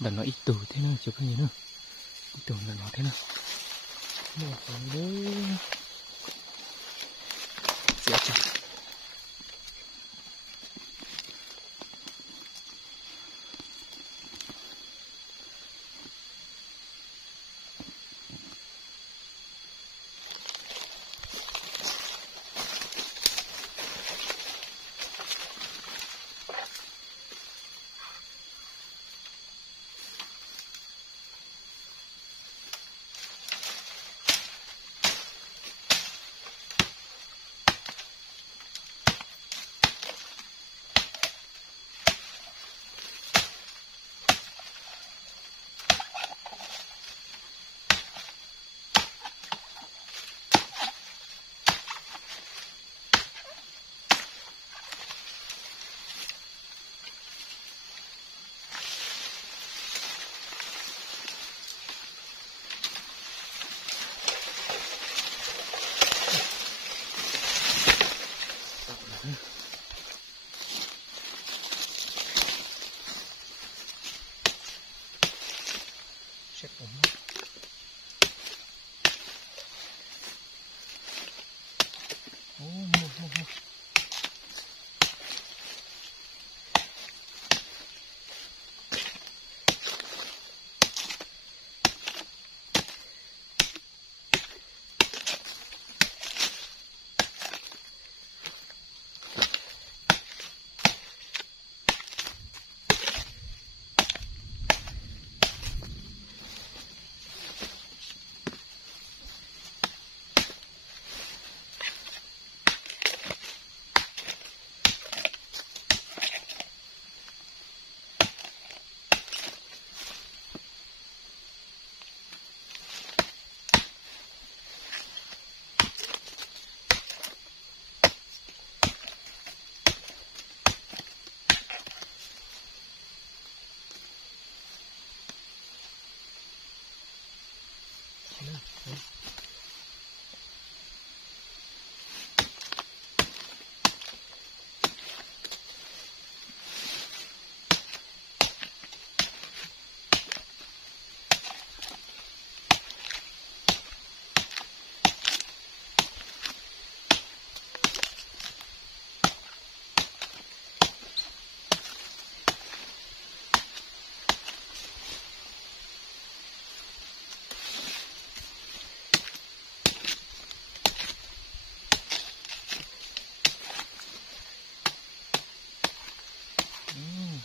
Đằng nó ít tù thế nào chứ có gì nữa. Ít tù là nó thế nào. Một cái đấy. Dễ chặt. Xếp ống. Một.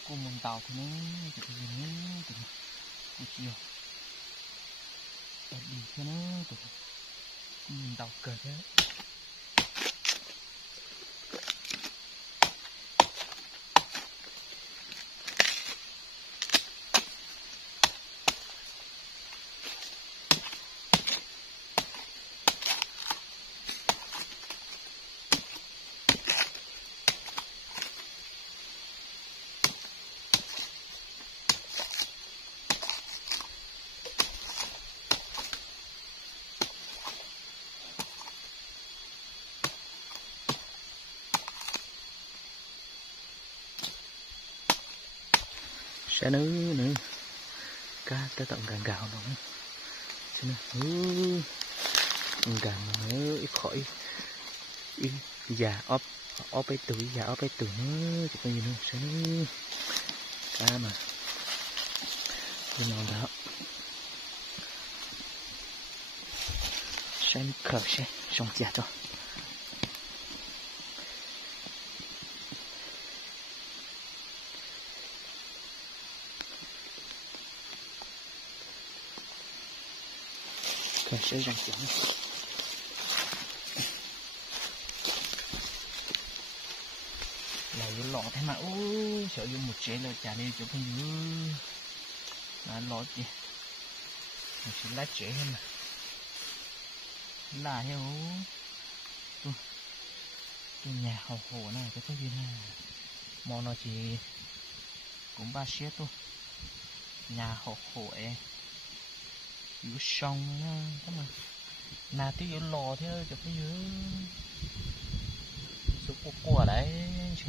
Cô muốn tàu thì nó chỉ có gì nữa thì nó chiều đi cho nó tụi mình tàu cờ thế. Sẽ nữa cá tới tận càng gạo nó xem càng nữa ít khỏi ít già óp ấy tuổi già óp ấy tuổi nữa chỉ có gì nữa sẽ nữa cá mà cái màu đó xem khờ xe xong già cho Thôi sẽ răng chỉnh là vô lọ thế mà ôi sợ vô một chế là chả đi chỗ con dữ là lọ gì mình sẽ lá chế hơn mà là theo cái nhà hậu hồ này cái gì nè món nó chỉ cũng ba xếp thôi nhà hậu hồ ấy yếu sông nó có mà nào tí yếu lò thế cho cái yếu số của đấy chị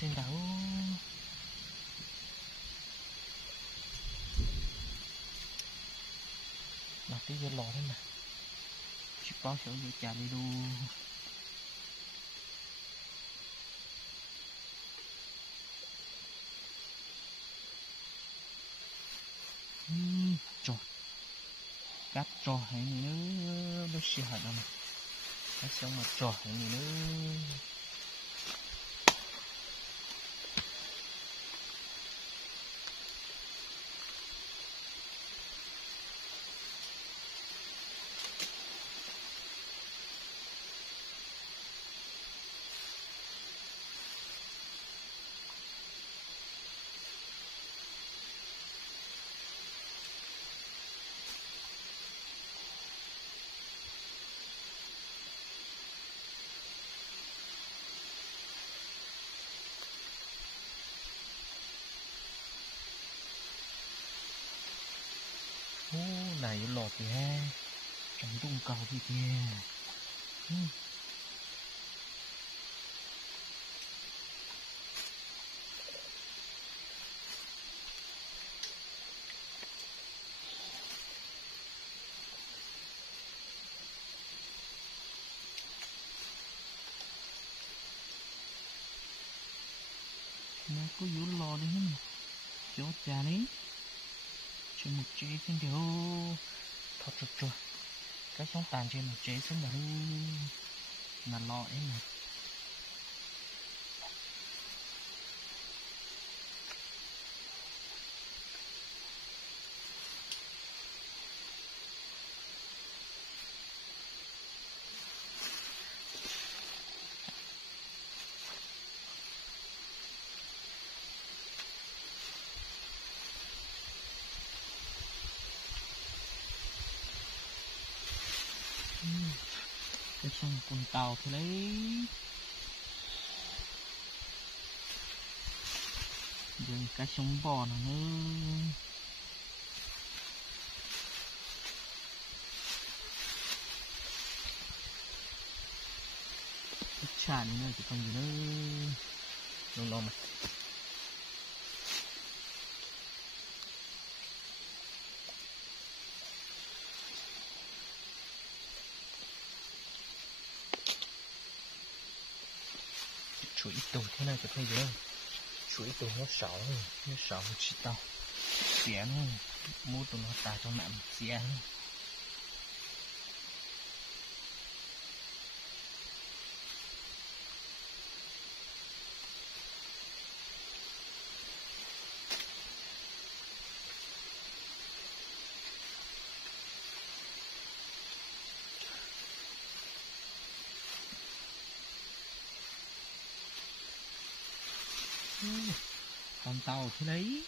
xin đâu mà tí vô lò thế mà chỉ có chỗ vô chả đi luôn trời cắt trò hay nữa nó xì hận mà cắt xong mà trò hay nữa này lọt thì ha trong tung cầu thì kìa nó có vũ lò đi hết chỗ trà đấy trên một chế trên điều thật trục trục cái sống tàn trên một chế xuống là lọ ấy mà cái sông con tàu thì lấy rồi cái sông bò nữa cái chả này nữa thì còn gì nữa lông lông mà chuối tù thế này cho thấy gì đâu chuối tù nó sáu một chỉ tao xé nó mua tụi nó tài cho mẹ xé con tàu thế đấy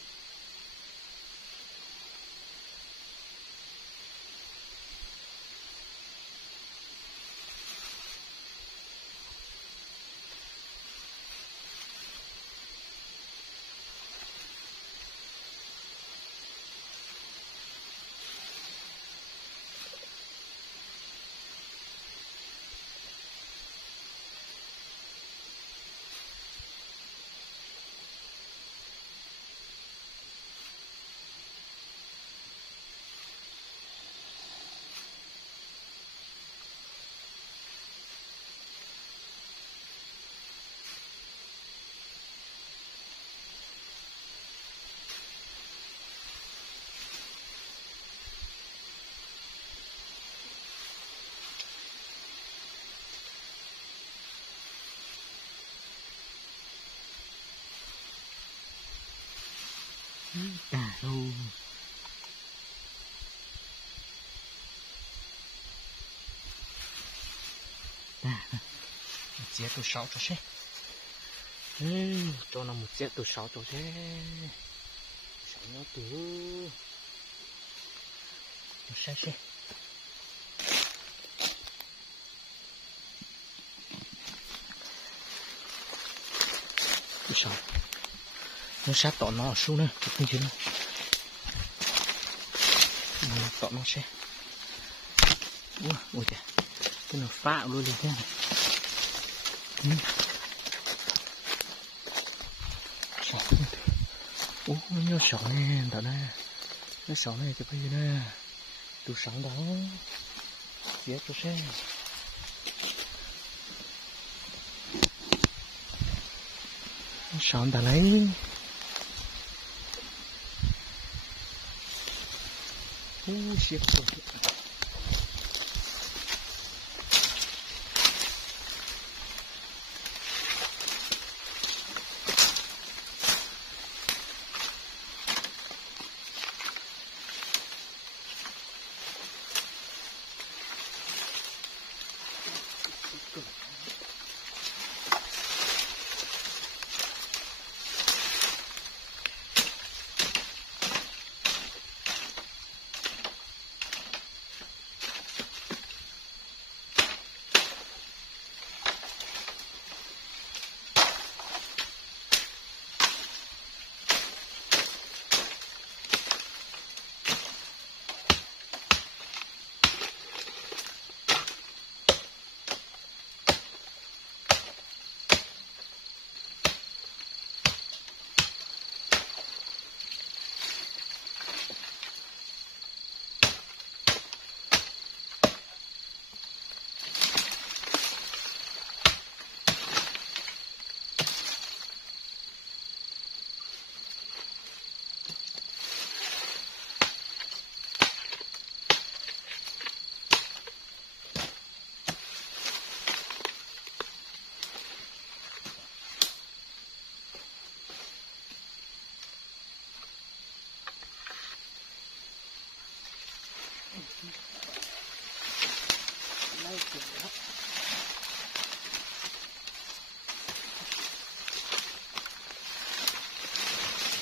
cả luôn một chiếc từ 6 cho xe cho nó một chiếc từ 6 cho xe 6 nó từ xe từ 6 nó sát tỏ nó ở xuống nữa không chứ tỏ nó xe ui kìa cái nó phá luôn đi thế này Ủa, nó sọ nè, đó nè. Nó sọ này cho bây giờ nè. Tụi sẵn đó. Biết tôi xem. Nó sọ đã lấy. Shit rồi.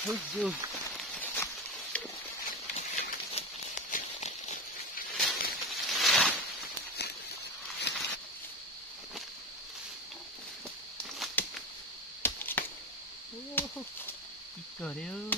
Ôi giời. Ít cờ đấy ơi.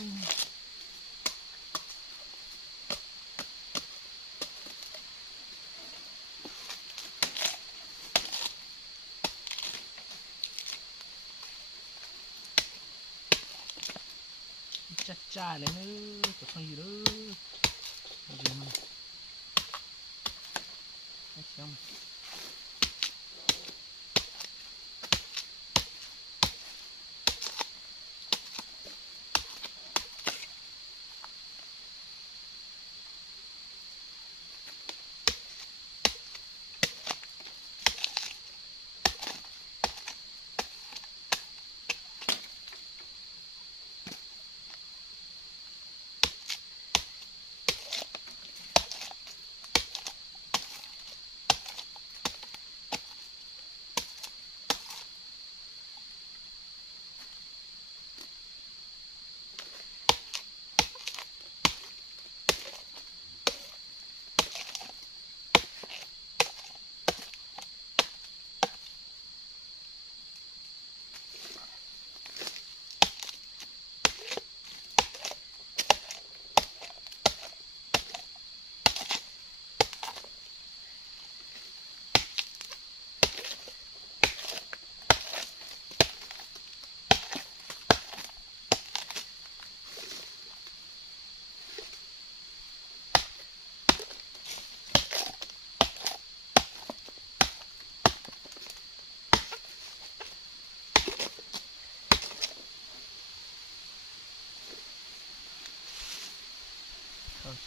Chặt chà lên nữa, có thằng gì đó. Cái gì mà. Cái xong.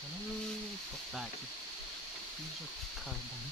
Sana potato. Isso carne.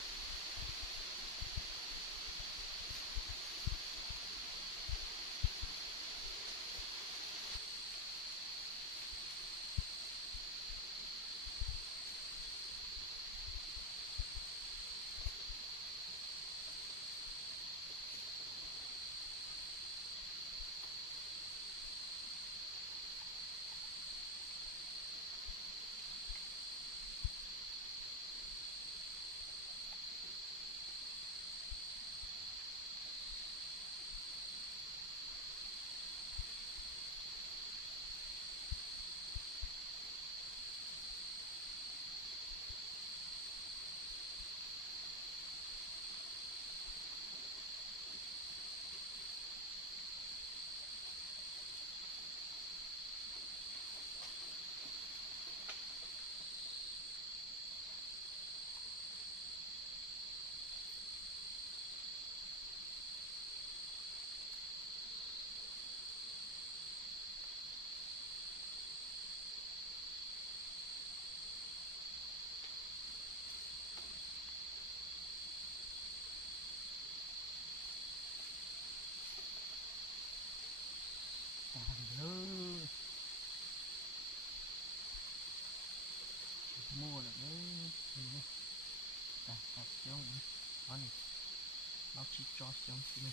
cho xong thì mình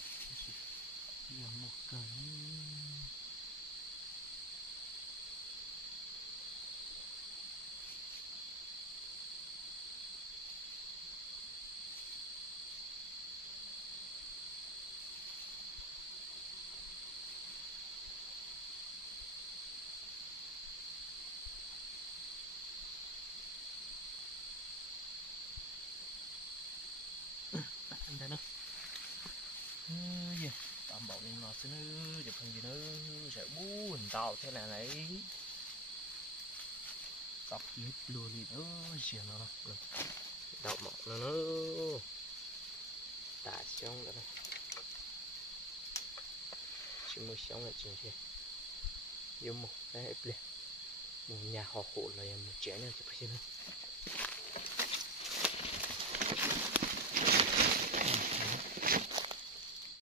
giờ một cái anh ta nữa gì tạm bảo nên nó sẽ nữa chụp hình gì nữa sẽ buồn tao thế là lấy tóc hết luôn đi nữa xiên nó rồi đậu mọc nó nữa tạt xong rồi chỉ mới xong là chừng kia vô một cái ép liền một nhà họ khổ là một trẻ nữa chụp hình nữa